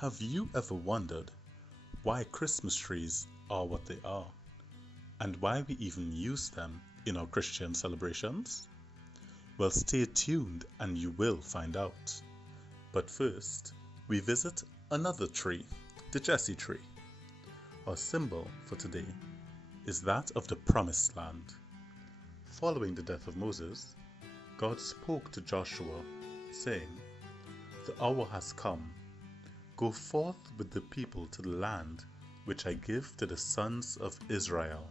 Have you ever wondered why Christmas trees are what they are and why we even use them in our Christian celebrations? Well, stay tuned and you will find out. But first, we visit another tree, the Jesse tree. Our symbol for today is that of the Promised Land. Following the death of Moses, God spoke to Joshua, saying, "The hour has come. Go forth with the people to the land which I give to the sons of Israel.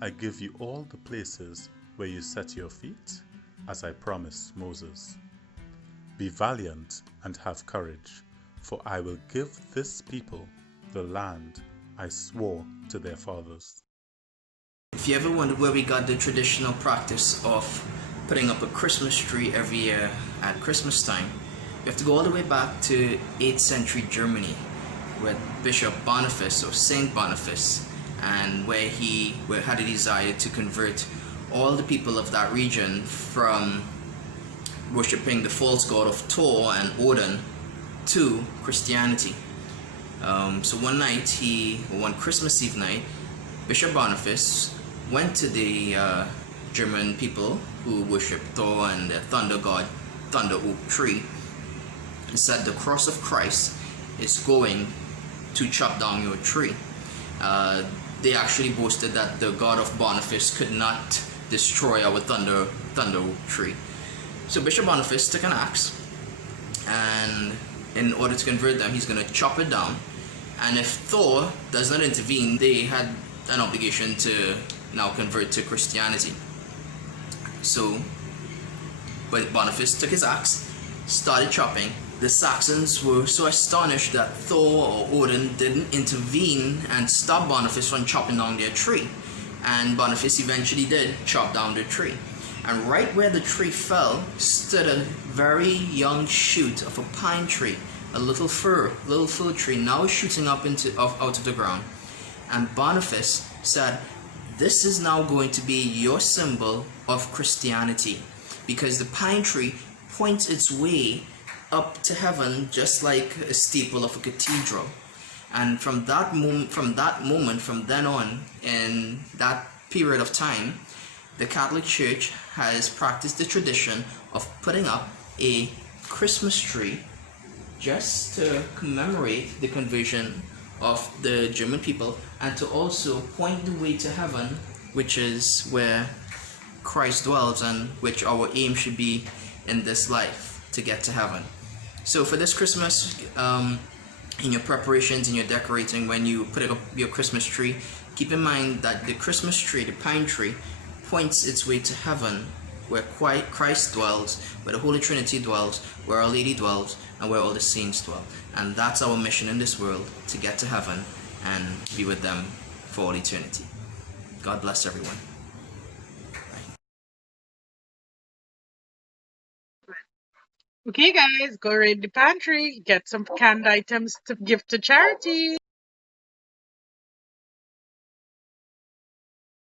I give you all the places where you set your feet, as I promised Moses. Be valiant and have courage, for I will give this people the land I swore to their fathers." If you ever wondered where we got the traditional practice of putting up a Christmas tree every year at Christmas time, you have to go all the way back to 8th century Germany, where Bishop Boniface, or Saint Boniface, and where he had a desire to convert all the people of that region from worshipping the false god of Thor and Odin to Christianity. So one Christmas Eve night, Bishop Boniface went to the German people who worship Thor and the thunder god, thunder oak tree, and said, "The cross of Christ is going to chop down your tree." They actually boasted that the God of Boniface could not destroy our thunder oak tree. So Bishop Boniface took an axe, and in order to convert them, he's going to chop it down. And if Thor does not intervene, they had an obligation to now convert to Christianity. But Boniface took his axe, started chopping. The Saxons were so astonished that Thor or Odin didn't intervene and stop Boniface from chopping down their tree. And Boniface eventually did chop down the tree. And right where the tree fell stood a very young shoot of a pine tree, a little fir tree, now shooting up out of the ground. And Boniface said, "This is now going to be your symbol of Christianity, because the pine tree points its way up to heaven just like a steeple of a cathedral." And from then on, in that period of time, the Catholic Church has practiced the tradition of putting up a Christmas tree just to commemorate the conversion of the German people, and to also point the way to heaven, which is where Christ dwells and which our aim should be in this life, to get to heaven. So for this Christmas, in your preparations, in your decorating, when you put up your Christmas tree, keep in mind that the Christmas tree, the pine tree, points its way to heaven, where Christ dwells, where the Holy Trinity dwells, where Our Lady dwells, and where all the saints dwell. And that's our mission in this world, to get to heaven and be with them for all eternity. God bless everyone. Okay, guys, go raid the pantry, get some canned items to give to charity.